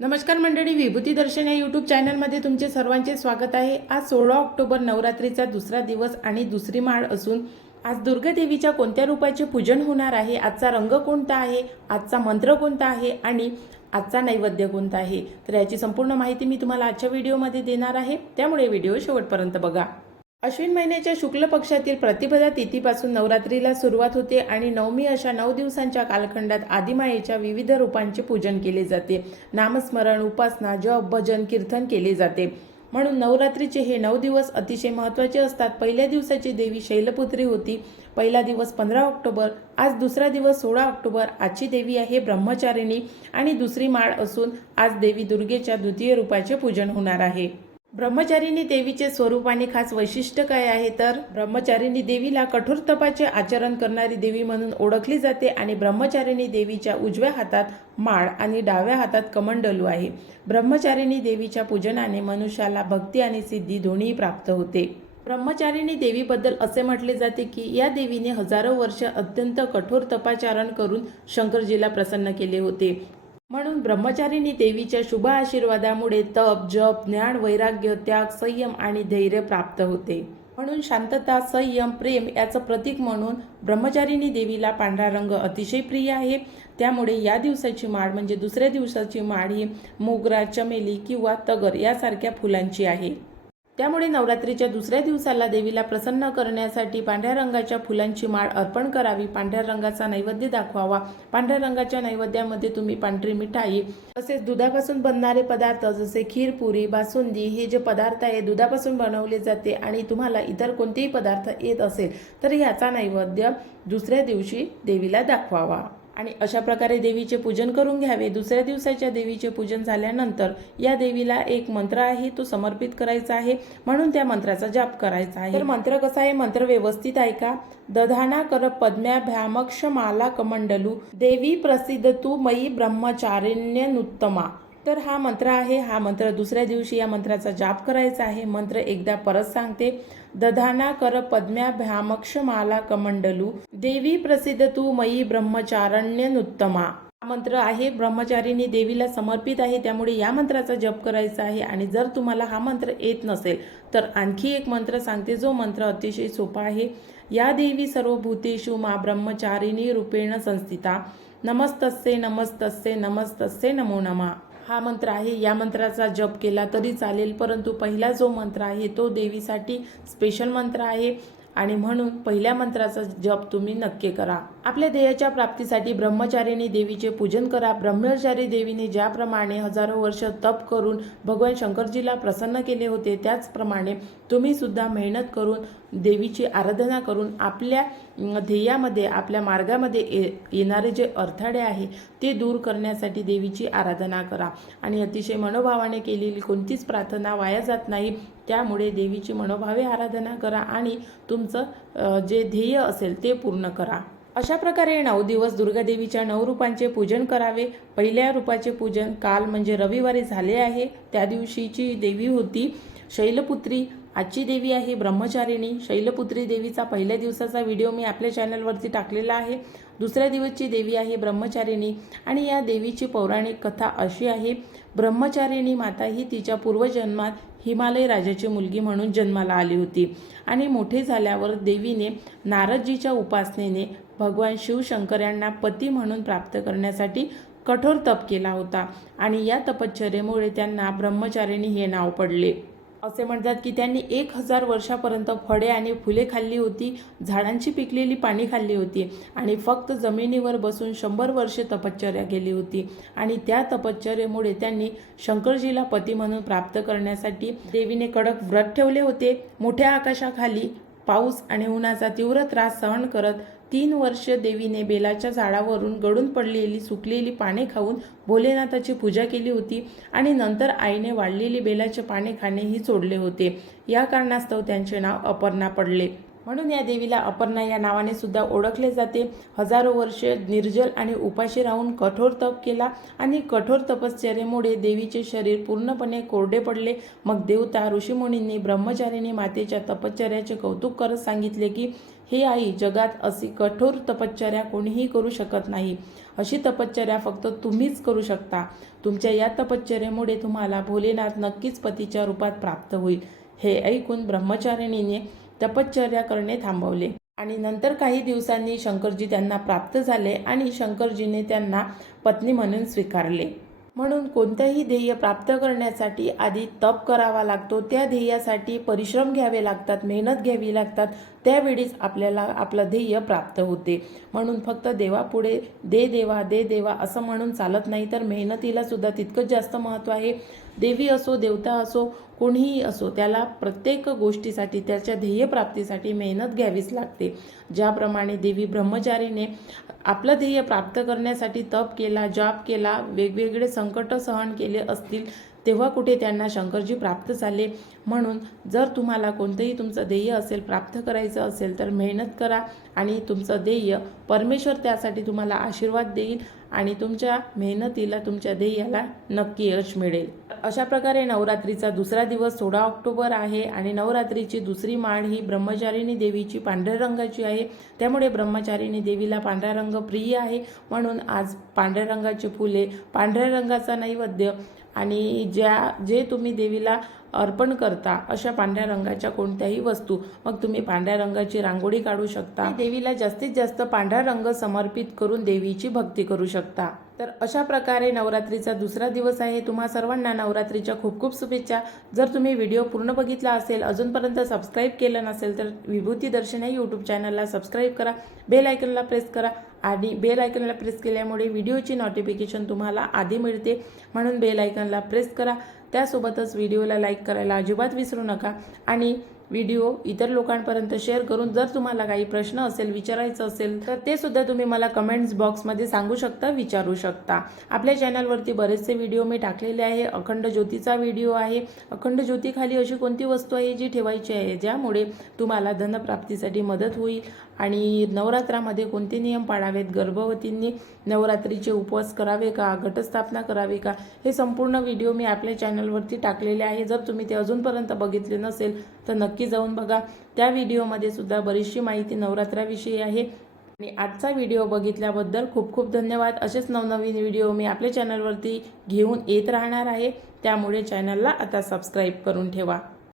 नमस्कार मंडळी, विभूती दर्शन या यूट्यूब चॅनलमध्ये तुमचे सर्वांचे स्वागत आहे। आज 16 ऑक्टोबर नवरात्रीचा दुसरा दिवस आणि दुसरी माळ असून आज दुर्गा देवीच्या कोणत्या रूपाचे पूजन होणार आहे, आजचा रंग कोणता आहे, आजचा मंत्र कोणता आहे आणि आजचा नैवेद्य कोणता आहे, तर याची संपूर्ण माहिती मी तुम्हाला आजच्या व्हिडिओमध्ये देणार आहे, त्यामुळे व्हिडिओ शेवटपर्यंत बघा। अश्विन महिन्याच्या शुक्ल पक्षातील प्रतिपदा तिथीपासून नवरात्रीला सुरुवात होते आणि नवमी अशा 9 दिवसांच्या कालखंडात आदिमायेच्या विविध रूपांचे पूजन केले जाते। नामस्मरण, उपासना, जप, भजन, कीर्तन केले जाते। म्हणून नवरात्रीचे हे 9 दिवस अतिशय महत्त्वाचे असतात। पहिल्या दिवसाची देवी शैलपुत्री होती। पहिला दिवस 15 ऑक्टोबर, आज दुसरा दिवस 16 ऑक्टोबर। आजची देवी आहे ब्रह्मचारिणी आणि दुसरी माळ असून आज देवी दुर्गेच्या द्वितीय रूपाचे पूजन होणार आहे। ब्रह्मचारिणी देवीचे स्वरूप आणि खास वैशिष्ट्य काय आहे, तर ब्रह्मचारिणी देवीला कठोर तपाचे आचरण करणारी देवी म्हणून ओळखली जाते आणि ब्रह्मचारिणी देवीच्या उजव्या हातात माळ आणि डाव्या हातात कमंडलू आहे। ब्रह्मचारिणी देवीच्या पूजनाने मनुष्याला भक्ती आणि सिद्धी दोन्ही प्राप्त होते। ब्रह्मचारिणी देवीबद्दल असे म्हटले जाते की या देवीने हजारो वर्ष अत्यंत कठोर तपाचरण करून शंकरजीला प्रसन्न केले होते। म्हणून ब्रह्मचारिणी देवीच्या शुभ आशीर्वादामुळे तप, जप, ज्ञान, वैराग्य, त्याग, संयम आणि धैर्य प्राप्त होते। म्हणून शांतता, संयम, प्रेम याचं प्रतीक म्हणून ब्रह्मचारिणी देवीला पांढरा रंग अतिशय प्रिय आहे। त्यामुळे या दिवसाची माळ म्हणजे दुसऱ्या दिवसाची माळ ही मोगरा, चमेली किंवा तगर यासारख्या फुलांची आहे। त्यामुळे नवरात्रीच्या दुसऱ्या दिवसाला देवीला प्रसन्न करण्यासाठी पांढऱ्या रंगाच्या फुलांची माळ अर्पण करावी, पांढऱ्या रंगाचा नैवेद्य दाखवावा। पांढऱ्या रंगाच्या नैवेद्यामध्ये तुम्ही पांढरी मिठाई तसेच दुधापासून बनणारे पदार्थ जसे खीर, पुरी, बासुंदी हे जे पदार्थ आहे दुधापासून बनवले जाते आणि तुम्हाला इतर कोणतेही पदार्थ येत असेल तर याचा नैवेद्य दुसऱ्या दिवशी देवीला दाखवावा आणि अशा प्रकारे देवीचे पूजन करून घ्यावे। दुसऱ्या दिवसाच्या देवीचे पूजन झाल्यानंतर या देवीला एक मंत्र आहे तो समर्पित करायचा आहे, म्हणून त्या मंत्राचा जाप करायचा आहे। तर मंत्र कसा आहे, मंत्र व्यवस्थित ऐका। दधाना कर पद्म्याभ्यामक्ष माला कमंडलू देवी प्रसिद्ध तू मयी ब्रह्मचारिण्य नुत्तमा। तर हा मंत्र आहे। हा मंत्र दुसऱ्या दिवशी या मंत्राचा जाप करायचा आहे। मंत्र एकदा परत सांगते, दधाना कर पद्म्याभ्यामक्ष माला कमंडलू देवी प्रसिद्ध तू मयी ब्रह्मचारण्य नुत्तमा। हा मंत्र आहे ब्रह्मचारिणी देवीला समर्पित आहे, त्यामुळे या मंत्राचा जप करायचा आहे। आणि जर तुम्हाला हा मंत्र येत नसेल तर आणखी एक मंत्र सांगते, जो मंत्र अतिशय सोपा आहे। या देवी सर्वभूतेषु मा ब्रह्मचारिणी रूपेण संस्थिता नमस्तस्ये नमस्तस्ये नमस्तस्ये नमो नमः। हा मंत्र आहे। या मंत्राचा जप केला तरी चालेल, परंतु पहिला जो मंत्र आहे तो देवीसाठी स्पेशल मंत्र आहे आणि म्हणून पहिल्या मंत्राचा जप तुम्ही नक्की करा। आपल्या ध्येयाच्या प्राप्तीसाठी ब्रह्मचारिणी देवीचे पूजन करा। ब्रह्मचारी देवीने ज्याप्रमाणे हजारो वर्ष तप करून भगवान शंकरजीला प्रसन्न केले होते, त्याचप्रमाणे तुम्ही सुद्धा मेहनत करून देवीची आराधना करून आपल्या ध्येयामध्ये, आपल्या मार्गामध्ये येणारे जे अडथळे आहे ते दूर करण्यासाठी देवीची आराधना करा आणि अतिशय मनोभावाने केलेली कोणतीच प्रार्थना वाया जात नाही। त्यामुळे देवीची मनोभावे आराधना करा आणि तुमचं जे ध्येय असेल ते पूर्ण करा। अशा प्रकारे 9 दिवस दुर्गा देवीच्या 9 रूपांचे पूजन करावे। पहिल्या रूपाचे पूजन काल म्हणजे रविवारी झाले आहे। त्या दिवशीची देवी होती शैलपुत्री, आजची देवी आहे ब्रह्मचारिणी। शैलपुत्री देवीचा पहिल्या दिवसाचा व्हिडिओ मी आपल्या चॅनलवरती टाकलेला आहे। दुसऱ्या दिवसची देवी आहे ब्रह्मचारिणी आणि या देवीची पौराणिक कथा अशी आहे, ब्रह्मचारिणी माता ही तिच्या पूर्वजन्मात हिमालय राजाची मुलगी म्हणून जन्माला आली होती आणि मोठे झाल्यावर देवीने नारदजीच्या उपासनेने भगवान शिवशंकर यांना पती म्हणून प्राप्त करण्यासाठी कठोर तप केला होता आणि या तपश्चर्येमुळे त्यांना ब्रह्मचारिणी हे नाव पडले। असे म्हणतात की त्यांनी 1000 वर्षापर्यंत फळे आणि फुले खाल्ली होती, झाडांची पिकलेली पाणी खाल्ली होती आणि फक्त जमिनीवर बसून 100 वर्षे तपश्चर्या केली होती आणि त्या तपश्चर्येमुळे त्यांनी शंकरजीला पती म्हणून प्राप्त करण्यासाठी देवीने कडक व्रत ठेवले होते। मोठ्या आकाशाखाली पाऊस आणि उन्हाचा तीव्र त्रास सहन करत 3 वर्ष देवीने बेलाच्या झाडावरून गळून पडलेली सुकलेली पाने खाऊन भोलेनाथाची पूजा केली होती आणि नंतर आईने वाळलेली बेलाचे पाने खाणेही सोडले होते। या कारणास्तव त्यांचे नाव अपर्णा पडले। म्हणून या देवीला अपर्णा या नावाने सुद्धा ओळखले जाते. हजारो वर्ष निर्जल आणि उपाशी राहून कठोर तप केला आणि कठोर तपश्चर्येमुळे देवीचे शरीर पूर्णपणे कोरडे पडले. मग देवता ऋषीमुनींनी ब्रह्मचारिणी मातेच्या तपश्चर्याचे कौतुक करत सांगितले की हे आई, जगात अशी कठोर तपश्चर्या कोणीही करू शकत नाही. अशी तपश्चर्या फक्त तुम्हीच करू शकता. तुमच्या या तपश्चर्येमुळे तुम्हाला भोलेनाथ नक्कीच पतीच्या रूपात प्राप्त होईल. हे ऐकून ब्रह्मचारिणीने तपश्चर्या करणे थांबवले आणि नंतर काही दिवसांनी शंकरजी त्यांना प्राप्त झाले आणि शंकरजीने त्यांना पत्नी म्हणून स्वीकारले. म्हणून कोणतेही ध्येय प्राप्त करण्यासाठी आधी तप करावा लागतो. त्या ध्येयासाठी परिश्रम घ्यावे लागतात, मेहनत घ्यावी लागतात. त्यावेळीच आपल्याला आपलं ध्येय प्राप्त होते. म्हणून फक्त देवापुढे दे देवा दे देवा असं म्हणून चालत नाही, तर मेहनतीला सुद्धा तितकंच जास्त महत्त्व आहे. देवी असो, देवता असो, कोणीही असो, त्याला प्रत्येक गोष्टीसाठी, त्याच्या ध्येयप्राप्तीसाठी मेहनत घ्यावीच लागते. ज्याप्रमाणे देवी ब्रह्मचारीने आपलं ध्येय प्राप्त करण्यासाठी तप केला, जाप केला, वेगवेगळे संकट सहन केले असतील, तेव्हा कुठे त्यांना शंकरजी प्राप्त झाले. म्हणून जर तुम्हाला कोणतंही तुमचं ध्येय असेल, प्राप्त करायचं असेल, तर मेहनत करा आणि तुमचं ध्येय परमेश्वर त्यासाठी तुम्हाला आशीर्वाद देईल आणि तुमच्या मेहनतीला, तुमच्या ध्येयाला नक्की यश मिळेल. अशा प्रकारे नवरात्रीचा दुसरा दिवस 16 ऑक्टोबर आहे आणि नवरात्रीची दुसरी माळ ही ब्रह्मचारिणी देवीची पांढऱ्या रंगाची आहे. त्यामुळे ब्रह्मचारिणी देवीला पांढरा रंग प्रिय आहे. म्हणून आज पांढऱ्या रंगाची फुले, पांढऱ्या रंगाचा नैवेद्य आणि जे तुम्ही देवीला अर्पण करता अशा पांढऱ्या रंगाच्या कोणत्याही वस्तू, मग तुम्ही पांढऱ्या रंगाची रांगोळी काढू शकता. देवीला जास्तीत जास्त पांढरा रंग समर्पित करून देवीची भक्ती करू शकता. तर अशा प्रकारे नवरात्रीचा दुसरा दिवस आहे. तुम्हा सर्वांना नवरात्रीच्या खूप खूप शुभेच्छा. जर तुम्ही व्हिडिओ पूर्ण बघितला असेल, अजूनपर्यंत सबस्क्राईब केलं नसेल, तर विभूती दर्शन या यूट्यूब चॅनलला सबस्क्राईब करा, बेल आयकनला प्रेस करा आणि बेल आयकनला प्रेस केल्यामुळे व्हिडिओची नोटिफिकेशन तुम्हाला आधी मिळते. म्हणून बेल आयकनला प्रेस करा. त्यासोबतच व्हिडिओला लाईक करायला अजिबात विसरू नका आणि व्हिडिओ इतर लोकांपर्यंत शेअर करून जर तुम्हाला काही प्रश्न असेल, विचारायचं असेल, तर ते सुद्धा तुम्ही मला कमेंट्स बॉक्समध्ये सांगू शकता, विचारू शकता. आपल्या चॅनलवरती बरेचसे व्हिडिओ मी टाकलेले आहे. अखंड ज्योतीचा व्हिडिओ आहे. अखंड ज्योतीखाली अशी कोणती वस्तू आहे जी ठेवायची आहे, ज्यामुळे तुम्हाला धनप्राप्तीसाठी मदत होईल. आणि नवरात्रामध्ये कोणते नियम पाळावेत, गर्भवतींनी नवरात्रीचे उपवास करावे का, घटस्थापना करावे का, हे संपूर्ण व्हिडिओ मी आपल्या चॅनलवरती टाकलेले आहे. जर तुम्ही ते अजूनपर्यंत बघितले नसेल तर नक्की जाऊन बघा. त्या व्हिडिओमध्ये सुद्धा बरीचशी माहिती नवरात्राविषयी आहे. आणि आजचा व्हिडिओ बघितल्याबद्दल खूप खूप धन्यवाद. असेच नवनवीन व्हिडिओ मी आपल्या चॅनलवरती घेऊन येत राहणार आहे. त्यामुळे चॅनलला आता सबस्क्राईब करून ठेवा.